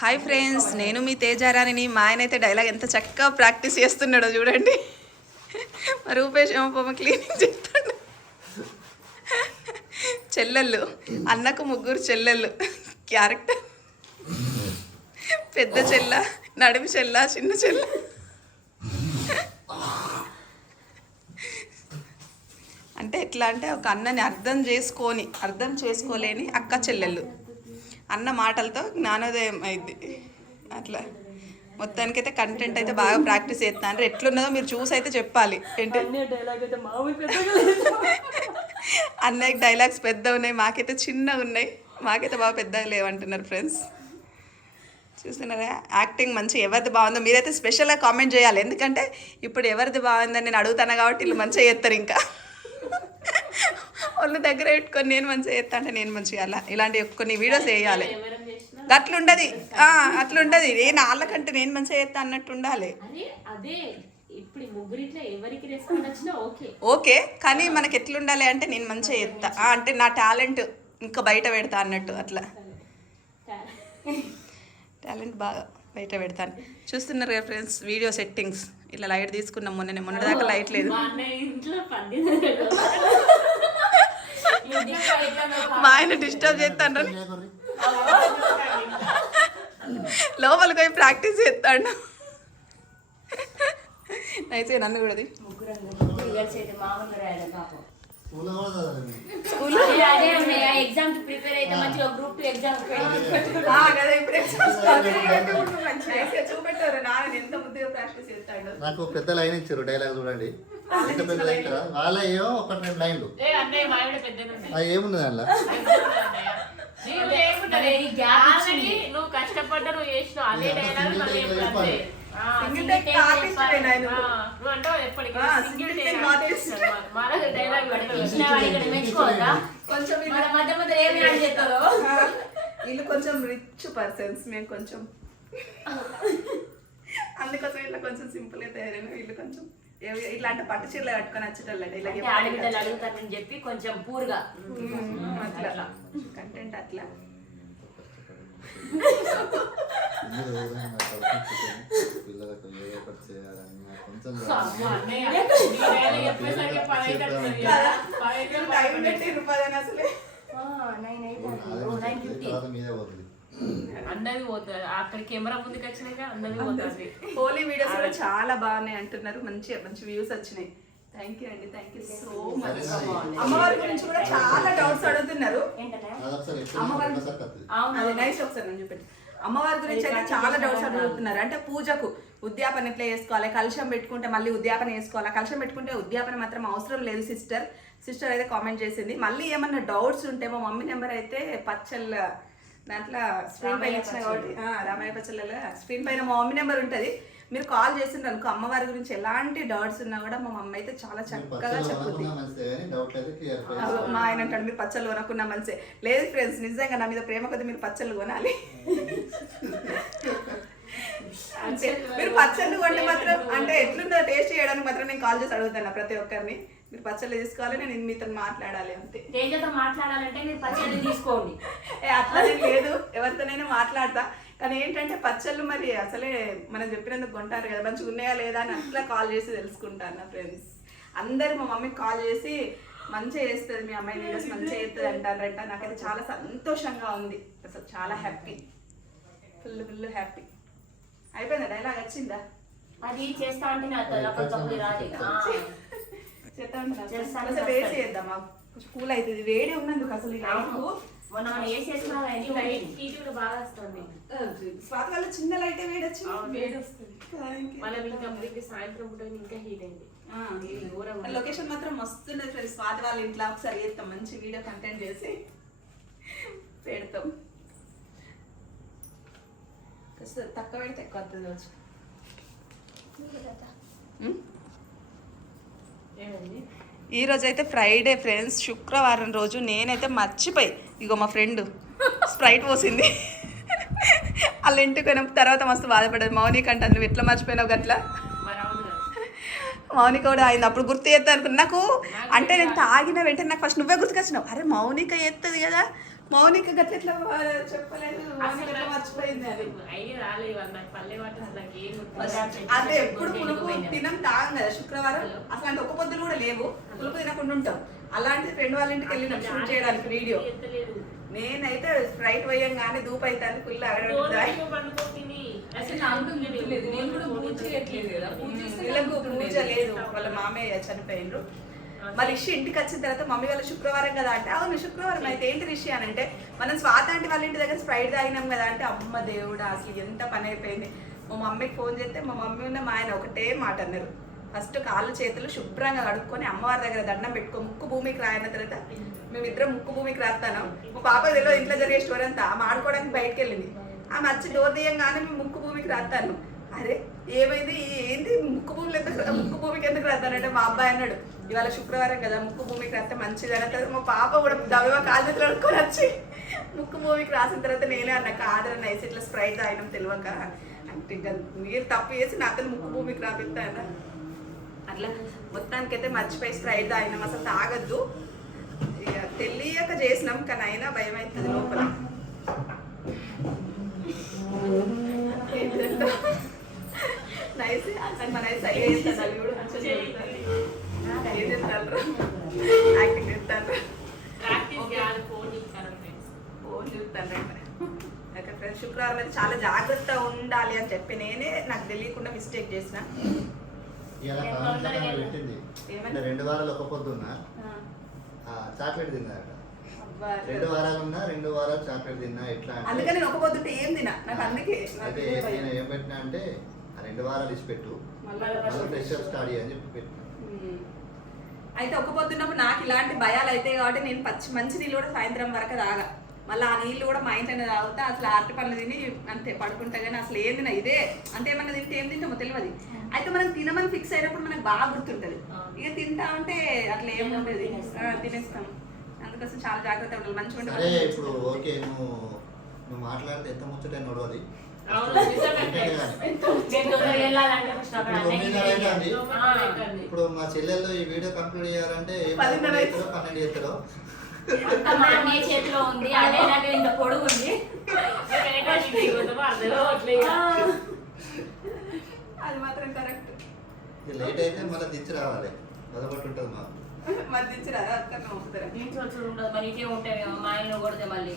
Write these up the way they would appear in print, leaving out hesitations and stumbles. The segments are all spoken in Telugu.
హాయ్ ఫ్రెండ్స్, నేను మీ తేజారాణిని. మా ఆయన అయితే డైలాగ్ ఎంత చక్కగా ప్రాక్టీస్ చేస్తున్నాడో చూడండి. రూపేష్ ఏమో క్లీనింగ్ చేస్తాడు. చెల్లెళ్ళు, అన్నకు 3 చెల్లెళ్ళు. క్యారెక్టర్ పెద్ద చెల్ల, నడిమి చెల్ల, చిన్న చెల్ల. అంటే ఎట్లా అంటే ఒక అన్నని అర్థం చేసుకోలేని అక్క చెల్లెళ్ళు. అన్న మాటలతో జ్ఞానోదయం అయింది. అట్లా మొత్తానికైతే కంటెంట్ అయితే బాగా ప్రాక్టీస్ చేస్తాను. ఎట్లున్నదో మీరు చూసి అయితే చెప్పాలి. ఏంటి అన్నయ్యకి డైలాగ్స్ పెద్ద ఉన్నాయి, మాకైతే చిన్నగా ఉన్నాయి. మాకైతే బాగా పెద్దగా లేవంటున్నారు ఫ్రెండ్స్. చూస్తున్నారా యాక్టింగ్ మంచి. ఎవరిది బాగుందో మీరైతే స్పెషల్గా కామెంట్ చేయాలి. ఎందుకంటే ఇప్పుడు ఎవరిది బాగుందని నేను అడుగుతాను కాబట్టి వీళ్ళు మంచిగా చేస్తారు. ఇంకా వాళ్ళు దగ్గర పెట్టుకొని నేను మంచిగా చేస్తా అంటే నేను మంచిగా అలా ఇలాంటి కొన్ని వీడియోస్ వేయాలి. అట్లుండదు. నేను వాళ్ళకంటే నేను మంచిగా చేస్తా అన్నట్టు ఉండాలి. ఓకే, కానీ మనకి ఎట్లుండాలి అంటే నేను మంచిగా చేస్తా అంటే నా టాలెంట్ ఇంకా బయట పెడతా అన్నట్టు. అట్లా టాలెంట్ బాగా బయట పెడతాను. చూస్తున్నారు కదా ఫ్రెండ్స్ వీడియో సెట్టింగ్స్. ఇలా లైట్ తీసుకున్నాం మొన్న దాకా లైట్ లేదు. మా ఆయన డిస్టర్బ్ చేస్తాను, లోపలికి పోయి ప్రాక్టీస్ చేస్తాడు. నైస్. నన్ను కూడా నాకు పెద్ద లైన్ ఇచ్చారు డైలాగ్ చూడండి. ఎంత పెద్ద లైన్ వాళ్ళ ఏమో 1-2 లైన్లు ఏముంది దానిలో. నువ్వు కష్టపడ్డా నువ్వు చేసినావు అదే డైలాగ్ వీళ్ళు కొంచెం రిచ్ పర్సన్స్, మేము కొంచెం అందుకోసం ఇట్లా కొంచెం సింపుల్ గా తయారైన. వీళ్ళు కొంచెం ఇట్లాంటి పట్టు చీరలు కట్టుకొని వచ్చేటోళ్ళండి. ఆడబిడ్డలు అడుగుతారని చెప్పి కొంచెం పూర్గా అట్లా కంటెంట్ అట్లా. అన్నది పోతుంది అక్కడ కెమెరా ముందుకు వచ్చినాక అన్నది పోతుంది. హోలీ వీడియోస్ కూడా చాలా బాగున్నాయి అంటున్నారు. మంచి వ్యూస్ వచ్చినాయి. థ్యాంక్ యూ అండి, థ్యాంక్ యూ సో మచ్. అమ్మవారి గురించి కూడా చాలా డౌట్స్ అడుగుతున్నారు. నైస్, ఒకసారి నేను చెప్పండి. అమ్మవారి గురించి అయితే చాలా డౌట్స్ అడుగుతున్నారు. అంటే పూజకు ఉద్యాపన ఎట్లా చేసుకోవాలి, కలశం పెట్టుకుంటే మళ్ళీ ఉద్యాపన వేసుకోవాలి, కలశం పెట్టుకుంటే ఉద్యాపన మాత్రం అవసరం లేదు సిస్టర్ అయితే కామెంట్ చేసింది. మళ్ళీ ఏమన్నా డౌట్స్ ఉంటే మా మమ్మీ నెంబర్ అయితే పచ్చళ్ళ దాంట్లో స్క్రీన్ పైన ఇచ్చిన కాబట్టి రామయ్య పచ్చళ్ళ స్క్రీన్ పైన మా మమ్మీ నెంబర్ ఉంటుంది. మీరు కాల్ చేసిండ్రు అనుకో, అమ్మవారి గురించి ఎలాంటి డౌట్స్ ఉన్నా కూడా మా మమ్మీ అయితే చాలా చక్కగా చెప్పుద్ది. మా ఆయన అంటాడు మీరు పచ్చళ్ళు కొనకున్నా మంచి. లేదు ఫ్రెండ్స్, నిజంగా నా మీద ప్రేమ కొద్ది మీరు పచ్చళ్ళు కొనాలి. అంటే మీరు పచ్చళ్ళు కొంటే మాత్రం అంటే ఎట్లుందో టేస్ట్ చేయడానికి మాత్రం నేను కాల్ చేసి అడుగుతాను ప్రతి ఒక్కరిని. మీరు పచ్చళ్ళు తీసుకోవాలి, నేను మీతో మాట్లాడాలి. అంతే. మాట్లాడాలంటే మీరు పచ్చళ్ళు తీసుకోండి. అట్లనే లేదు, ఎవరితోనైనా మాట్లాడతా. కానీ ఏంటంటే పచ్చళ్ళు మరి అసలే మనం చెప్పినందుకు కొంటారు కదా, మంచిగా ఉన్నాయా లేదా అని అట్లా కాల్ చేసి తెలుసుకుంటాను నా ఫ్రెండ్స్. అందరు మా మమ్మీకి కాల్ చేసి మంచిగా చేస్తుంది మీ అమ్మాయి వీడియోస్ మంచిగా చేస్తుంది అంటారంట. నాకైతే చాలా సంతోషంగా ఉంది, అసలు చాలా హ్యాపీ, ఫుల్ హ్యాపీ. అయిపోయిందా డైలాగ్ వచ్చిందా? అది చేస్తా అంటే వేసి చేద్దామా, కొంచెం కూల్ అవుతుంది. వేడి ఉన్నందుకు అసలు ఈ లైట్ బాగా వస్తుంది. స్వాతి వల్ల చిన్న లైట్ వేడి వస్తుంది. సాయంత్రం పూట ఇంకా హీట్ అయింది. లొకేషన్ మాత్రం మస్తుండదు ఫ్రెండ్స్. స్వాతి వాళ్ళ ఇంట్లో ఒకసారి చేస్తాం, మంచి వీడియో కంటెంట్ చేసి పెడతాం. తక్కువ పెడితే ఎక్కువ వస్తుంది రోజు. ఈ రోజు అయితే ఫ్రైడే ఫ్రెండ్స్, శుక్రవారం రోజు. నేనైతే మర్చిపోయి ఇగో మా ఫ్రెండ్ స్ప్రైట్ పోసింది వాళ్ళ ఇంటికి పోయిన తర్వాత మస్తు బాధపడేది. మౌనిక అంటే నువ్వు ఎట్లా మర్చిపోయినావు గట్లా. మౌనిక కూడా అయింది. అప్పుడు గుర్తు చేస్తా అనుకున్నా నాకు. అంటే నేను తాగిన వెంటనే నాకు ఫస్ట్ నువ్వే గుర్తుకొచ్చినావు. అరే మౌనిక ఎత్తది కదా, మౌనిక గట్ల ఎట్లా చెప్పలేదు, మౌనిక ఎట్లా మర్చిపోయింది. మర్చిపోయింది అది. ఐడియా రాలేదు ఇవాళ నాకు పల్లె వాటి అసలు నాకు ఏం అంటే ఎప్పుడు పులుపు తినం తాగం కదా శుక్రవారం అసలు అంటే ఒక్క పొద్దులు కూడా లేవు పులుపు తినకుండా ఉంటాం. అలాంటి ఫ్రెండ్ వాళ్ళ ఇంటికి వెళ్ళినాం షూట్ చేయడానికి వీడియో. నేనైతే స్ప్రైట్ పోయంగానే దూపు అయితే ఫుల్ అసలు నాకు గుర్తులేదు. నేను కూడా పూజ చేయట్లేదు కదా. పూజ చేస్తే వీళ్ళకు పూజ లేదు, వాళ్ళ మామయ్య చనిపోయిండ్రు. మరి రిషి ఇంటికి వచ్చిన తర్వాత మమ్మీ వాళ్ళ శుక్రవారం కదా అంటే అవును శుక్రవారం అయితే ఏంటి రిషి అని అంటే మనం స్వాతంటి వాళ్ళ ఇంటి దగ్గర స్ప్రైట్ తాగినాం కదా అంటే అమ్మ దేవుడా అసలు ఎంత పని అయిపోయింది. మా మమ్మీకి ఫోన్ చేస్తే మా మమ్మీ ఉన్న మా ఆయన ఒకటే మాట అన్నారు, ఫస్ట్ కాళ్ళు చేతులు శుభ్రంగా కడుక్కొని అమ్మవారి దగ్గర దండం పెట్టుకో, ముక్కు భూమికి రాయిన తర్వాత మేమిద్దరం ముక్కు భూమికి రాస్తాను. మా పాప తెలియదు ఇంట్లో జరిగే స్టోర్ అంతా ఆమె ఆడుకోవడానికి బయటకు వెళ్ళింది. ఆమె వచ్చి డోర్ తీయంగానే మేము ముక్కు భూమికి రాస్తాను. అరే ఏమైంది ఏంటి ముక్కు భూమికి ఎందుకు రాస్తానంటే మా అబ్బాయి అన్నాడు ఇవాళ శుక్రవారం కదా ముక్కు భూమికి రాస్తే మంచిది అని. మా పాప కూడా దవ్వ కాళ్ళు కడుక్కొని వచ్చి ముక్కు భూమికి రాసిన తర్వాత నేనే అన్న కాదన్న నైస్ ఇట్లా స్ప్రైట్ తాగినాం తెలియక అంటే ఇంకా మీరు తప్పు చేసి నా అతను ముక్కు భూమికి రాపిస్తా అన్న. అట్లా మొత్తానికైతే మర్చిపోయి స్ప్రైట్ తాగినాం. అసలు తాగద్దు ఇక తెలియక చేసినాం కానీ అయినా భయం అవుతుంది లోపల. నైస్ మన యాక్టింగ్ చేస్తాను ఫోన్ చూస్తాను. ఫ్రెండ్స్ శుక్రవారం అయితే చాలా జాగ్రత్తగా ఉండాలి అని చెప్పి నేనే నాకు తెలియకుండా మిస్టేక్ చేసిన. ఇలా పెట్టింది 2 వారాలు ఒక పొద్దున్నా చాక్లెట్ తిన్నారట. 2 వారాలు ఉన్నా 2 వారాలు చాక్లెట్ తిన్నా ఎట్లా అందుకే నేను ఒక పొద్దుంటే ఏం తినా నాకు అందుకే అయితే నేను ఏం పెట్టినా అంటే 2 వారాలు ఇచ్చి పెట్టు ఫ్రెష్ స్టార్ట్ అని చెప్పి పెట్టినా. అయితే ఒక పొద్దున్నప్పుడు నాకు ఇలాంటి భయాలు అయితే కాబట్టి నేను మంచి నీళ్ళు కూడా సాయంత్రం వరకు తాగా. మళ్ళీ ఆ నీళ్ళు కూడా మా ఇంట్లోనే తాగుతా. అసలు ఆర్టి పనులు తిని అంతే పడుకుంటా కానీ అసలు ఏం తినా ఇదే అంటే ఏమన్నా తింటే ఏం తింటామో తెలియదు. అయితే మనం తినమని ఫిక్స్ అయినప్పుడు మనకు బాగా గుర్తుంటుంది. ఇక తింటా ఉంటే అట్లా ఏమి ఉండదు తినేస్తాం. అందుకోసం చాలా జాగ్రత్త ఉండాలి మంచిగా సరే ఇప్పుడు ఓకే నువ్వు మాట్లాడితే ఎంత ముచ్చటే నడవది. ఇప్పుడు మా చెల్లెల్లో ఈ వీడియో కంప్లీట్ చేయాలంటే 12 చేస్తారో చేతిలో ఉంది. అదే నాకు ఇంత పొడుగు ఉంది. అది మాత్రం కరెక్ట్. లేట్ అయితే మళ్ళీ దించి రావాలి అదొకటి ఉంటుంది మాకు. మరి దించి రాదా అక్కడ ఉండదు మరి ఇంకే ఉంటాయి మా ఆయన కొడితే మళ్ళీ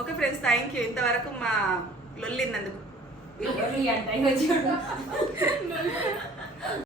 ఓకే ఫ్రెండ్స్ థ్యాంక్ యూ ఇంతవరకు మా లొల్లినందుకు.